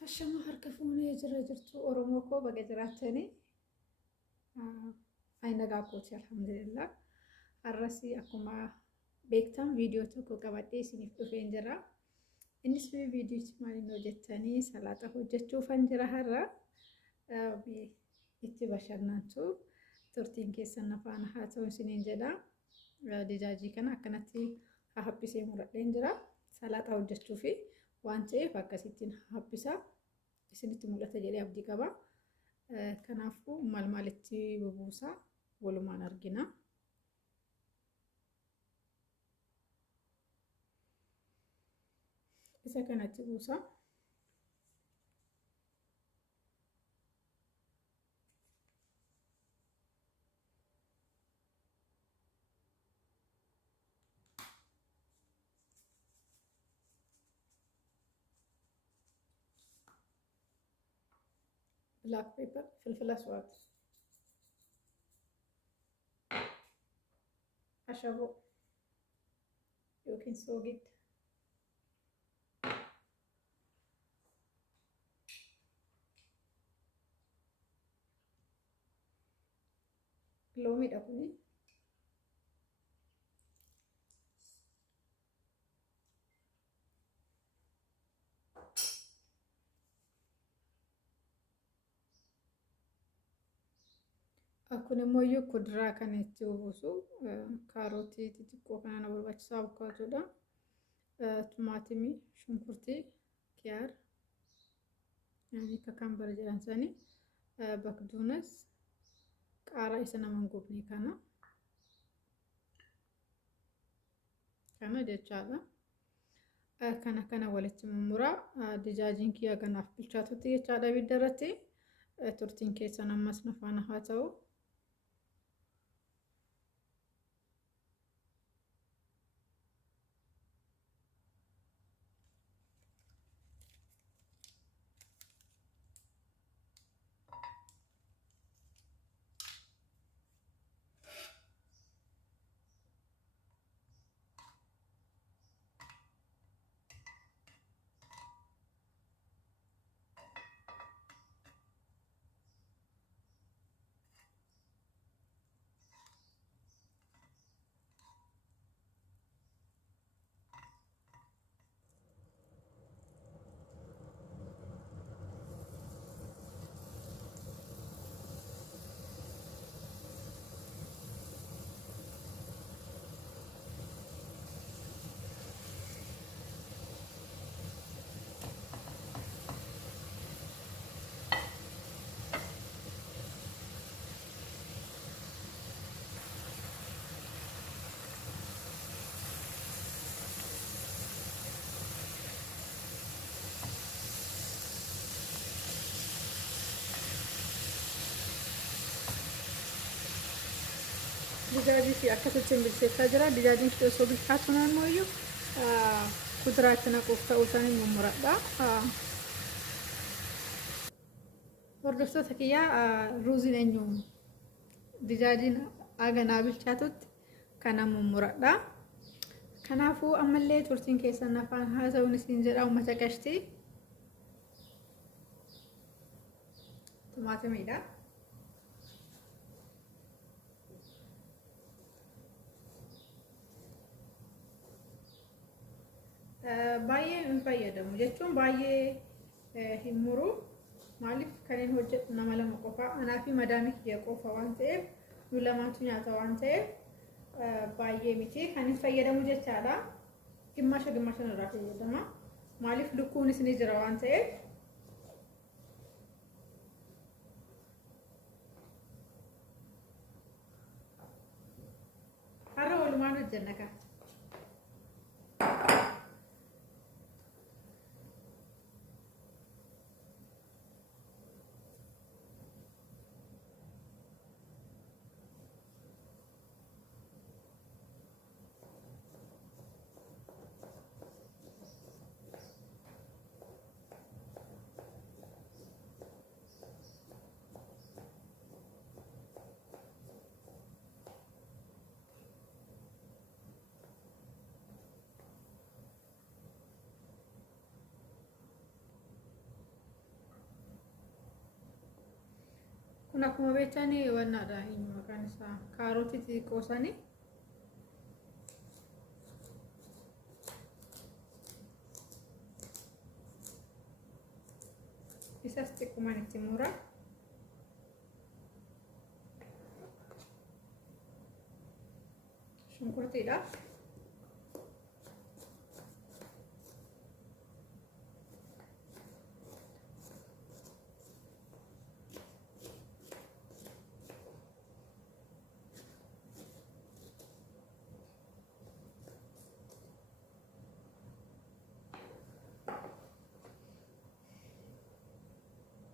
Hashama harka fuunee jira jirtu Oromoo koo baga jiraatanii nagaa kooti alhamdulillah. Har'asii akkuma beektan viidiyoo tokko qabadhee isiniif dhufeen jira. Innis viidiyoochi maaliin hojjettanii salaaxa hojjechuufan jira har'a. Itti bashannantu turtiin keessan nafaana haa ta'u isiniin jedha. Dijaajii kana akkanatti haphisee muradheen jira. Salaaxa hojjechuu fi waan ta'eef akkasittiin haphisa isinitti mul'ata jedhee abdii qaba. Kanaafuu maalitti bubuusa walumaan argina. Isa kanatti buusa. Black pepper, فلفل أسود، أشربه يمكن سوقت لومي دقني Akkuma immoo kuduraa kana itti buusu kaarotii xixiqqoo kana na barbaachisaa avokaadoodha. Timaatimii, shunkurtii, kiyaar, kakambar jedhan sanii, bakduunas, qaaraa isa nama hin gubne kana jechaadha. Kana walitti mummuraa dijaajiin kiyya ganaaf bilchaatutti jechaadha ibidda irratti. Turtiin keessan ammas nafaana haa ta'u. Dijaajii fi akkasitti bilcheessaa jira. Dijaajiin fi osoo bilchaatu naannoo iyyuu kuduraa naquuf ta'uu isaanii mummuradha. Hordoftoota kiyyaa ruuziin eenyu dijaajiin aganaa bilchaatutti kana mummuradha. Kanaafuu ammallee turtiin keessan nafaan haa ta'uun isin jedha uummata qashtii. Timaatimiidha. Baay'ee hin fayyadamu jechuun baay'ee hin muru. Maaliif kan inni hojjetu nama lama qofa anaa fi madaamii kiyya qofa waan ta'eef nu lamaatu nyaata waan ta'eef baay'ee miti kan hin fayyadamu jechaadha. Gimmaasha irraa fayyadama. Maaliif lukkuunis ni jira waan ta'eef. Har'a walumaan hojjenna kaa. kun akkuma beektanii wannaadha maqaan isaa kaarotii xixiqqoosanii isas xiqqummaan itti muraa shunkurtiidha.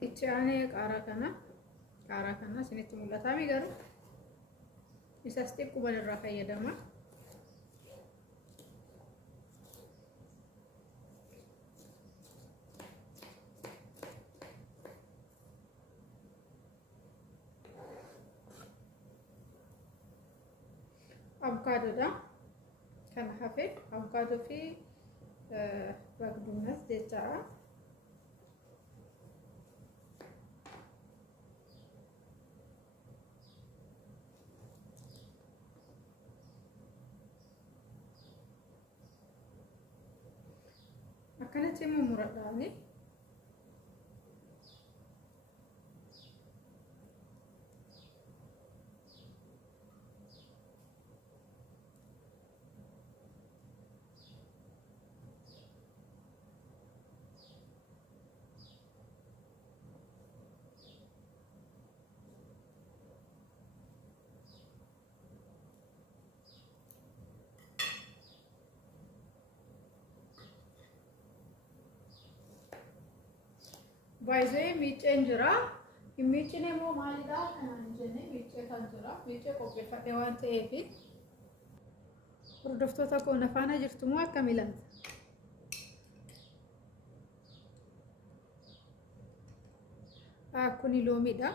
Itti aanee qaaraa kana isinitti mul'ataa mi garuu isas xiqquma irraa fayyadama. Avokaadoodha kana hafe avokaadoo fi baqduunas jechaadha. Akkanatti immoo muradhaani baay'ee miiceen jira. Miiceen immoo maalidha kanaan jennee miicee kan jira. Miicee qopheeffadhee waan ta'eef hordoftoota koo na faana jirtu moo akkami laata? Kuni loomiidha.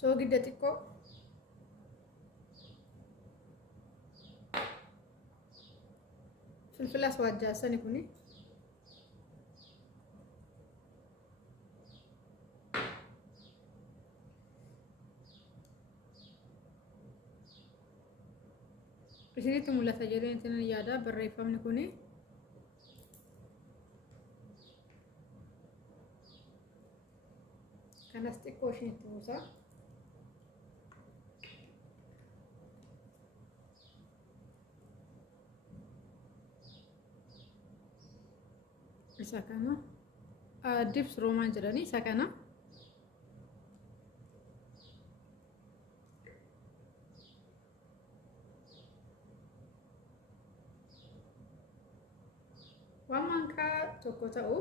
Soogidda xiqqoo filfilas waajjaassani kuni isinitti mul'ata jedhee intinan yaada. Barreeffamni kuni kanas xiqqoo ishinitti buusa. Isa kana dips roomaan jedhanii isa kana waan mankaa tokko ta'u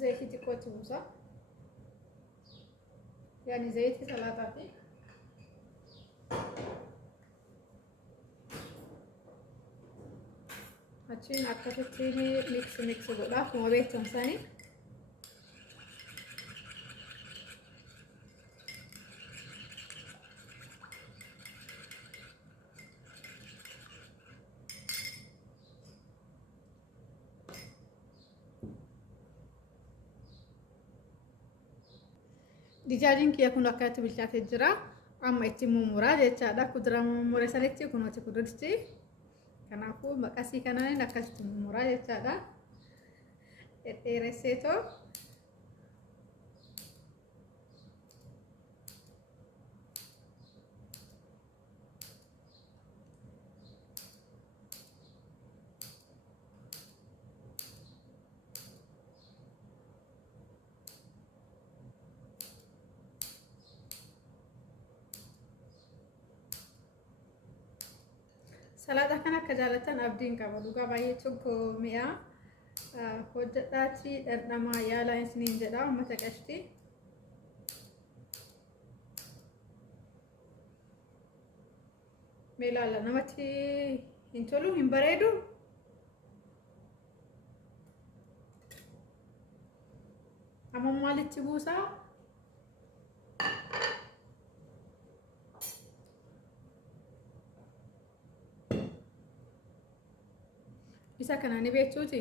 zayitii xiqqootti buusa. Yaani zayitii salaataa fi achiin akkasitti mix godhaa akkuma beektan sanii. Dijaajiin kiyya kun akkatti bilchaatee jira. Amma itti mummuraa jechaadha. Kuduraa mummuree sanitti kunuuti kudurti. Kanaafuu maqasii kanaan akkasitti mummuraa jechaadha. Dhedheeresseetoo salaataa kana akka jaalatan abdiin qaba. Dhugaa baay'ee tokko mi'a hojjedhaatti dhandhamaa yaala isiniin jedha uummata qashti. Mee ilaalla namatti hin tolu hin bareedu. amma maalitti buusaa isa kana ni beektuuti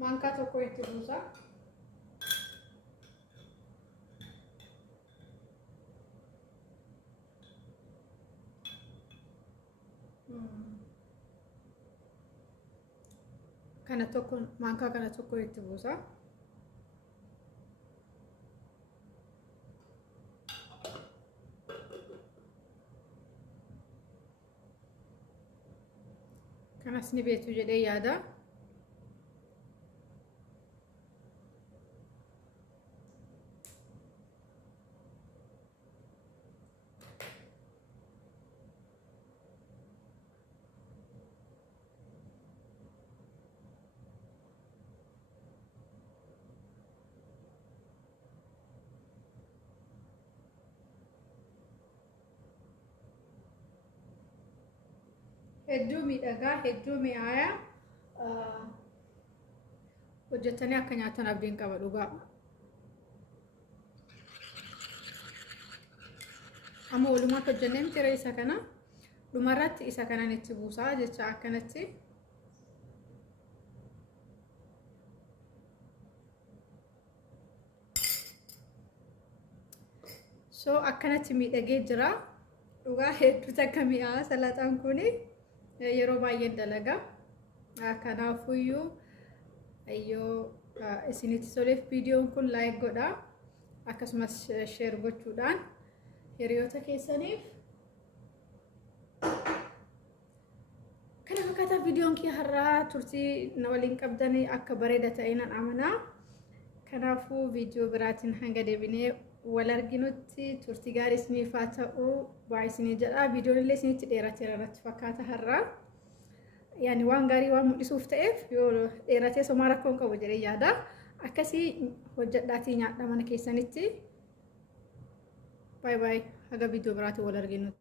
maankaa tokko itti buusaa kana tokko maankaa kana tokko itti buusaa kanas ni beektu jedhee yaada hedduu miidhagaa hedduu mi'aayaa hojjetanii akka nyaatan abdiin qaba dhugaa amma walumaa hojjennee miti isa kana dhumarratti isa kanan itti buusaa jecha akkanatti so akkanatti miidhagee jira dhugaa hedduu takka mi'aa salaaxaan kuni yeroo baay'een dalaga kanaafuyyuu ayyoo isinitti toleef viidiyoon kun laayik godhaa akkasumas sheer gochuudhaan hiriyoota keessaniif kana fakkaataa viidiyoon kee har'aa turtii na waliin qabdanii akka bareeda ta'e nan amanaa kanaafuu viidiyoo biraatiin hanga deebinee wal arginutti turtii gaarii isiniif haa ta'u baay'ee isinii jedha viidiyoon illee isinitti dheerateera irratti fakkaata har'aa yaani waan gaarii waan mul'isuuf ta'eef yoo dheeratee somaa rakkoon qabu jedhee yaada akkasii hojjedhaatii nyaadha mana keessanitti baay baay haga viidiyoo biraatiin wal arginu